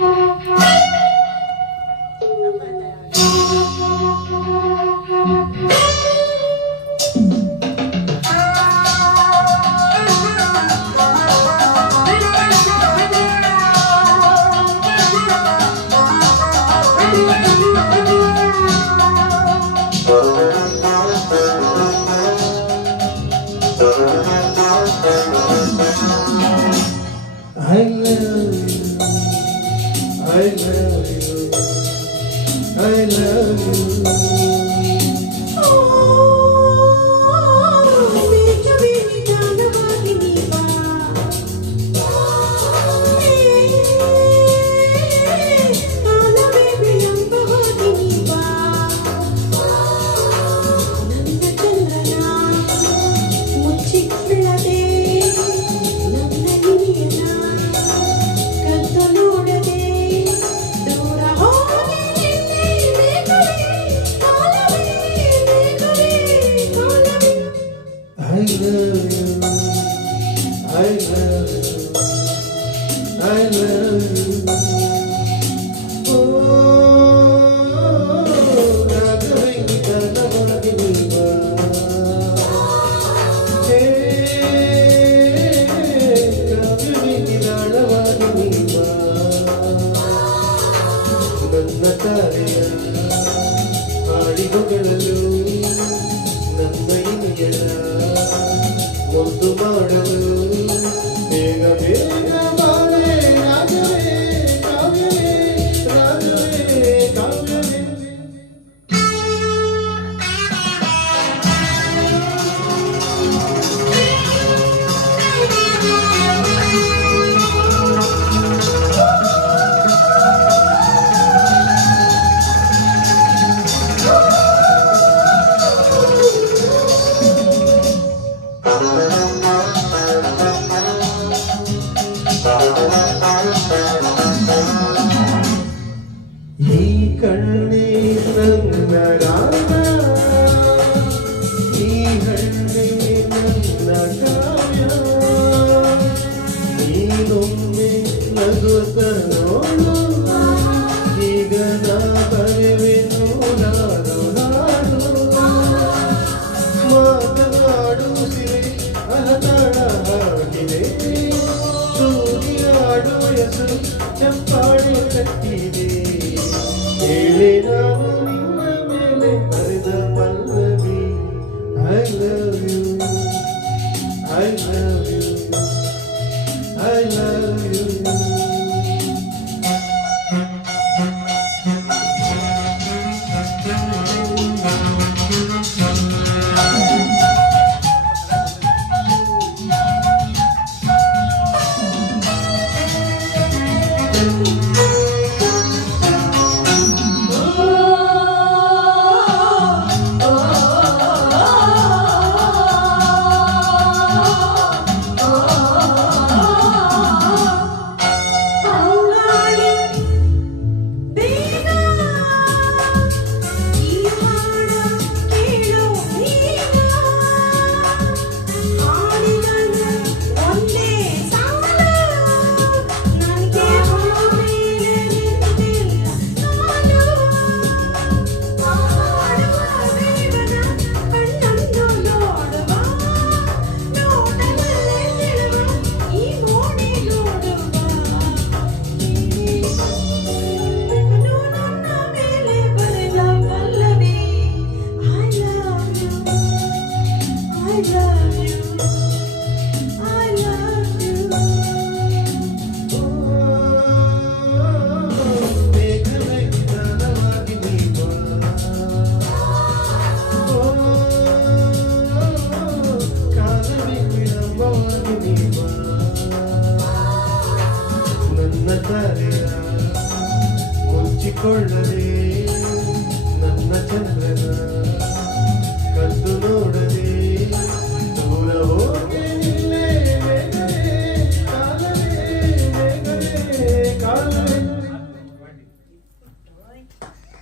I love you, I love you, I love you. I love you, I love you, I love you. Raghavendra ನವಾಗಿ ನೀವ ಕಾವ್ಯವಿರಾಳವಾಗಿ ನೀವ ನನ್ನ ತಾರೆಯ ಹಾಡಿಗೊಗಳಲು ನನ್ನ ಇನಿಯರ ಒಂದು ಮಾಡಲು ಬೇಗ ಬೇಗ ಬಾಳೆ ರಾಜವೇ ಕಾವ್ಯವೇ ರಾಜವೇ ಕಾವ್ಯವೇ. ಈ ಕಣ್ಣೇ ನನ್ನ ರಾಗ, ಈ ಹಣ್ಣೆ ನನ್ನ ಕಾವ್ಯ, ನೀನೊಮ್ಮೆ ನಗುತ್ತ ನೋಡು, ಈಗ ನಾ ಬರೆವೆನು ನಾನು ಹಾಡು. ಮಾತನಾಡು ಸಿರೆ ಅಲತಾಡ ಹಾಡಿದೆ, ಸೂರ್ಯಾಡು ಹೆಸರು ಚಪ್ಪಾಳೆ ಕಟ್ಟಿದೆ. ಹೇಳಿ ನಾನು ನಿನ್ನ ಮೇಲೆ ಬರೆದ Pallavi. I love you, I love you, I love you. ಮುಚ್ಚಿಕೊಳ್ಳಲು